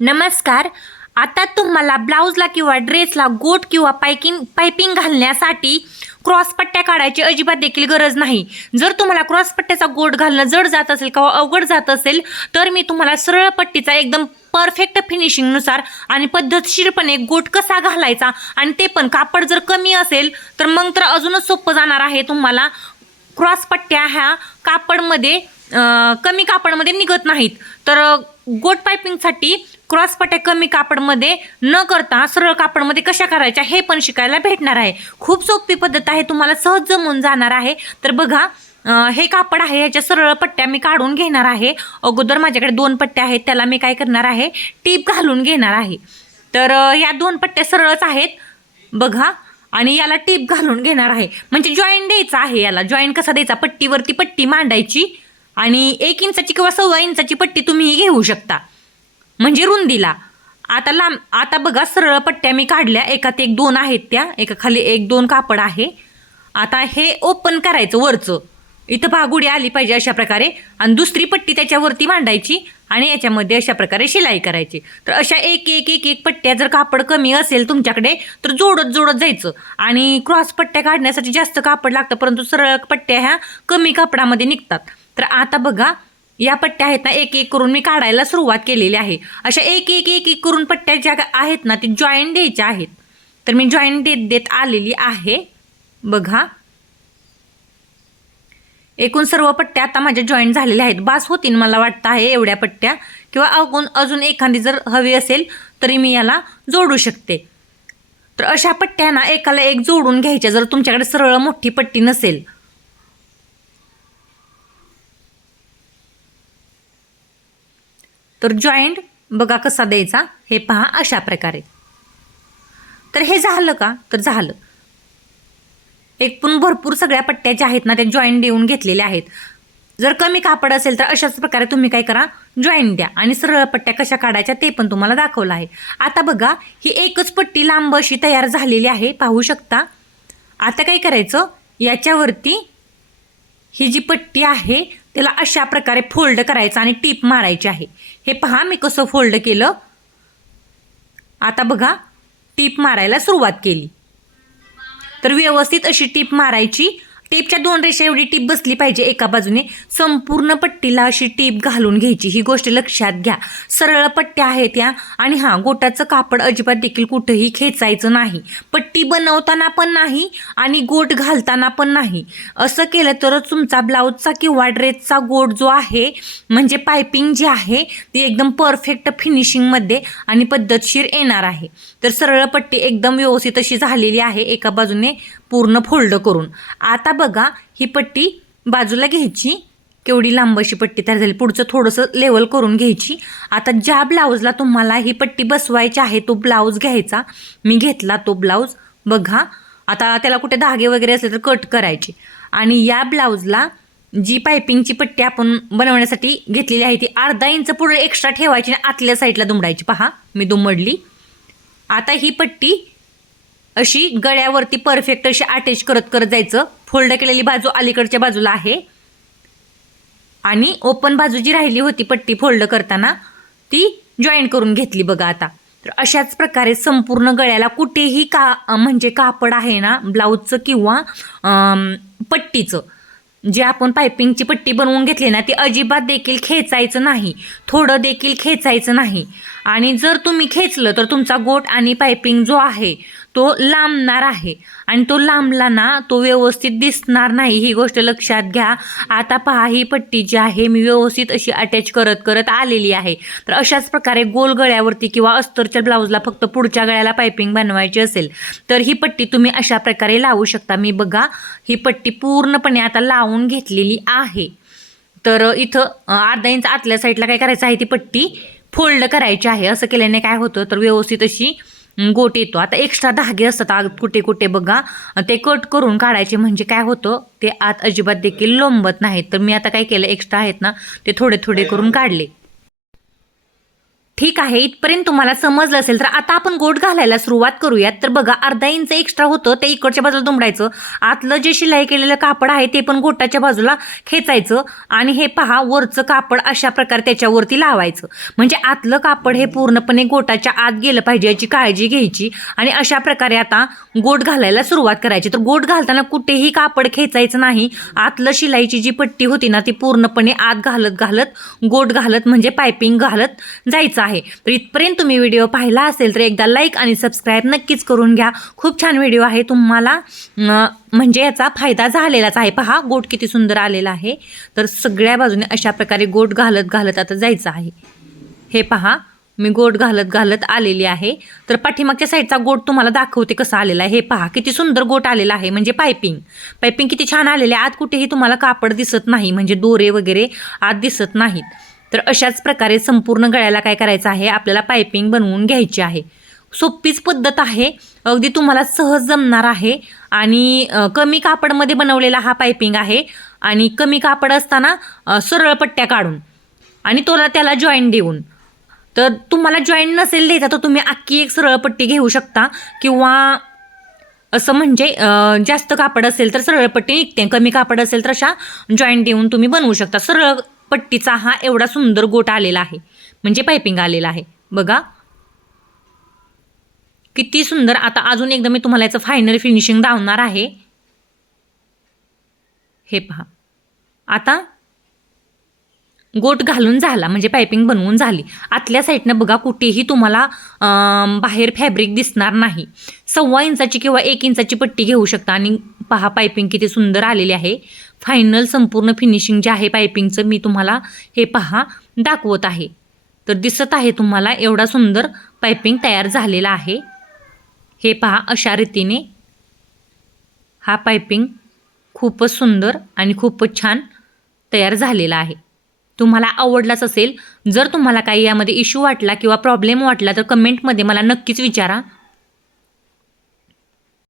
नमस्कार. आता तुम्हाला ब्लाऊजला किंवा ड्रेसला गोट किंवा पायपिंग घालण्यासाठी क्रॉस पट्ट्या काढायची अजिबात देखील गरज नाही. जर तुम्हाला क्रॉस पट्ट्याचा गोट घालणं जड जात असेल किंवा अवघड जात असेल तर मी तुम्हाला सरळ पट्टीचा एकदम परफेक्ट फिनिशिंगनुसार आणि पद्धतशीरपणे गोट कसा घालायचा आणि ते पण कापड जर कमी असेल तर मग तर अजूनच सोपं जाणार आहे तुम्हाला. क्रॉस पट्ट्या ह्या कापडमध्ये कमी कापडमध्ये निघत नाहीत, तर गोट पायपिंगसाठी क्रॉस पट्ट्या कमी कापडमध्ये न करता सरळ कापडमध्ये कशा करायच्या हे पण शिकायला भेटणार आहे. खूप सोपी पद्धत आहे, तुम्हाला सहज जमून जाणार आहे. तर बघा, हे कापड आहे, ह्याच्या सरळ पट्ट्या मी काढून घेणार आहे. अगोदर माझ्याकडे 2 पट्ट्या आहेत, त्याला मी काय करणार आहे, टीप घालून घेणार आहे. तर या 2 पट्ट्या सरळच आहेत बघा, आणि याला टीप घालून घेणार आहे. म्हणजे जॉईंट द्यायचा आहे. याला जॉईंट कसा द्यायचा, पट्टीवरती पट्टी मांडायची आणि 1 इंचाची किंवा 1.25 इंचाची पट्टी तुम्ही घेऊ शकता, म्हणजे रुंदीला. आता बघा, सरळ पट्ट्या मी काढल्या, एकात 1 2 आहेत, त्या एका खाली 1 2 कापड आहे. आता हे ओपन करायचं वरचं, इथं भागुडी आली पाहिजे अशा प्रकारे, आणि दुसरी पट्टी त्याच्यावरती मांडायची आणि याच्यामध्ये अशा प्रकारे शिलाई करायची. तर अशा एक पट्ट्या, जर कापड कमी असेल तुमच्याकडे तर जोडत जायचं. आणि क्रॉस पट्ट्या काढण्यासाठी जास्त कापड लागतं, परंतु सरळ पट्ट्या ह्या कमी कापडामध्ये निघतात. तर आता बघा, या पट्ट्या आहेत ना, एक करून मी काढायला सुरुवात केलेली आहे. अशा एक करून पट्ट्या ज्या आहेत ना, ती जॉईंट द्यायच्या आहेत. तर मी जॉईंट देत आलेली आहे बघा. एकूण सर्व पट्ट्या आता माझ्या जॉईंट झालेल्या आहेत. बास होतील मला वाटतं आहे एवढ्या पट्ट्या, किंवा अजून एखादी जर हवी असेल तरी मी याला जोडू शकते. तर अशा पट्ट्या ना एकाला एक जोडून घ्यायच्या, जर तुमच्याकडे सरळ मोठी पट्टी नसेल. तर जॉईंट बघा कसा द्यायचा, हे पहा अशा प्रकारे. तर हे झालं का, तर झालं. एकूण भरपूर सगळ्या पट्ट्या ज्या आहेत ना, त्या जॉईंट देऊन घेतलेल्या आहेत. जर कमी कापड असेल तर अशाच प्रकारे तुम्ही काय करा, जॉईंट द्या. आणि सरळ पट्ट्या कशा काढायच्या ते पण तुम्हाला दाखवलं आहे. आता बघा, ही एकच पट्टी लांब अशी तयार झालेली आहे, पाहू शकता. आता काय करायचं, याच्यावरती ही जी पट्टी आहे त्याला अशा प्रकारे फोल्ड करायचं आणि टीप मारायची आहे. हे पहा मी कसं फोल्ड केलं. आता बघा, टीप मारायला सुरुवात केली. तर व्यवस्थित अशी टीप मारायची. टेपच्या 2 रेषा एवढी टीप बसली पाहिजे एका बाजूने. संपूर्ण पट्टीला अशी टीप घालून घ्यायची, ही गोष्ट लक्षात घ्या. सरळ पट्ट्या आहेत या, आणि गोटाचं कापड अजिबात देखील कुठेही खेचायचं नाही. पट्टी बनवताना पण नाही आणि गोट घालताना पण नाही. असं केलं तरच तुमचा ब्लाऊजचा किंवा ड्रेसचा गोट जो आहे, म्हणजे पायपिंग जी आहे ती एकदम परफेक्ट फिनिशिंगमध्ये आणि पद्धतशीर येणार आहे. तर सरळ पट्टी एकदम व्यवस्थित अशी झालेली आहे, एका बाजूने पूर्ण फोल्ड करून. आता बघा, ही पट्टी बाजूला घ्यायची. केवढी लांब अशी पट्टी तयार झाली. पुढचं थोडंसं लेवल करून घ्यायची. आता ज्या ब्लाऊजला तुम्हाला ही पट्टी बसवायची आहे तो ब्लाऊज घ्यायचा. मी घेतला तो ब्लाऊज बघा. आता त्याला कुठे धागे वगैरे असले तर कट करायचे. आणि या ब्लाऊजला जी पायपिंगची पट्टी आपण बनवण्यासाठी घेतलेली आहे ती अर्धा इंच पुढे एक्स्ट्रा ठेवायची आणि आतल्या साईडला दुमडायची. पहा, मी दुमडली. आता ही पट्टी अशी गळ्यावरती परफेक्ट अशी अटॅच करत जायचं. फोल्ड केलेली बाजू अलीकडच्या बाजूला आहे आणि ओपन बाजू जी राहिली होती पट्टी फोल्ड करताना ती जॉईंट करून घेतली बघा. आता तर अशाच प्रकारे संपूर्ण गळ्याला कुठेही म्हणजे कापड आहे ना ब्लाऊजचं किंवा पट्टीचं, जे आपण पायपिंगची पट्टी बनवून घेतली ना, ती अजिबात देखील खेचायचं नाही, थोडं देखील खेचायचं नाही. आणि जर तुम्ही खेचलं तर तुमचा गोट आणि पायपिंग जो आहे तो लांबणार आहे, आणि तो लांबला ना तो व्यवस्थित दिसणार नाही, ही गोष्ट लक्षात घ्या. आता पहा, ही पट्टी जी आहे मी व्यवस्थित अशी अटॅच करत आलेली आहे. तर अशाच प्रकारे गोल गळ्यावरती किंवा अस्तरच्या ब्लाऊजला फक्त पुढच्या गळ्याला पायपिंग बनवायची असेल तर ही पट्टी तुम्ही अशा प्रकारे लावू शकता. मी बघा, ही पट्टी पूर्णपणे आता लावून घेतलेली आहे. तर इथं अर्धा इंच आतल्या साईडला काय करायचं आहे, ती पट्टी फोल्ड करायची आहे. असं केल्याने काय होतं, तर व्यवस्थित अशी गोट येतो. आता एक्स्ट्रा धागे असतात कुठे बघा, ते कट करून काढायचे, म्हणजे काय होतं, ते आत अजिबात देखील लोंबत नाहीत. तर मी आता काय केलं, एक्स्ट्रा आहेत ना ते थोडे करून काढले. ठीक ठीक आहे, इथपर्यंत तुम्हाला समजलं असेल तर आता आपण गोट घालायला सुरुवात करूयात. तर बघा, अर्धा इंच एक्स्ट्रा होतं ते इकडच्या बाजूला दुमडायचं. आतलं जे शिलाई केलेलं कापड आहे ते पण गोटाच्या बाजूला खेचायचं आणि हे पहा, वरचं कापड अशा प्रकारे त्याच्यावरती लावायचं. म्हणजे आतलं कापड हे पूर्णपणे गोटाच्या आत गेलं पाहिजे याची काळजी घ्यायची. आणि अशा प्रकारे आता गोट घालायला सुरुवात करायची. तर गोट घालताना कुठेही कापड खेचायचं नाही. आतलं शिलाईची जी पट्टी होती ना ती पूर्णपणे आत घालत गोट घालत म्हणजे पायपिंग घालत जायचं आहे. तर इथपर्यंत तुम्ही व्हिडिओ पाहिला असेल तर एकदा लाईक आणि सबस्क्राईब नक्कीच करून घ्या. खूप छान व्हिडिओ आहे, तुम्हाला म्हणजे याचा फायदा झालेलाच आहे. पहा, गोट किती सुंदर आलेला आहे. तर सगळ्या बाजूने अशा प्रकारे गोट घालत आता जायचं आहे. हे पहा, मी गोट घालत आलेली आहे. तर पाठीमागच्या साईडचा गोट तुम्हाला दाखवते कसा आलेला आहे. हे पहा, किती सुंदर गोट आलेला आहे. म्हणजे पायपिंग किती छान आलेली आहे. आत कुठेही तुम्हाला कापड दिसत नाही, म्हणजे दोरे वगैरे आत दिसत नाहीत. तर अशाच प्रकारे संपूर्ण गळ्याला काय करायचं आहे, आपल्याला पायपिंग बनवून घ्यायची आहे. सोपीच पद्धत आहे, अगदी तुम्हाला सहज जमणार आहे. आणि कमी कापडमध्ये बनवलेला हा पायपिंग आहे. आणि कमी कापड असताना सरळ पट्ट्या काढून आणि त्याला जॉईंट देऊन. तर तुम्हाला जॉईंट नसेल द्यायचा तर तुम्ही अख्खी एक सरळ पट्टी घेऊ शकता, किंवा असं म्हणजे जास्त कापड असेल तर सरळ पट्टी निघते, कमी कापड असेल तर अशा जॉईंट देऊन तुम्ही बनवू शकता. सरळ पट्टीचा हा एवढा सुंदर गोट आलेला आहे, म्हणजे पायपिंग आलेला आहे. बघा किती सुंदर. आता अजून एकदा मी तुम्हाला याचं फायनल फिनिशिंग दाखवणार आहे. हे पहा, आता गोट घालून झाला म्हणजे पायपिंग बनवून झाली. आतल्या साईडनं बघा, कुठेही तुम्हाला बाहेर फॅब्रिक दिसणार नाही. 1.25 इंचाची किंवा 1 इंचाची पट्टी घेऊ शकता. आणि पहा, पायपिंग किती सुंदर आलेली आहे. फायनल संपूर्ण फिनिशिंग जे आहे पायपिंगचं मी तुम्हाला हे पहा दाखवत आहे. तर दिसत आहे तुम्हाला एवढा सुंदर पायपिंग तयार झालेला आहे. हे पहा, अशा रीतीने हा पायपिंग खूपच सुंदर आणि खूपच छान तयार झालेला आहे. तुम्हाला आवडलाच असेल. जर तुम्हाला काही यामध्ये इश्यू वाटला किंवा प्रॉब्लेम वाटला तर कमेंटमध्ये मला नक्कीच विचारा.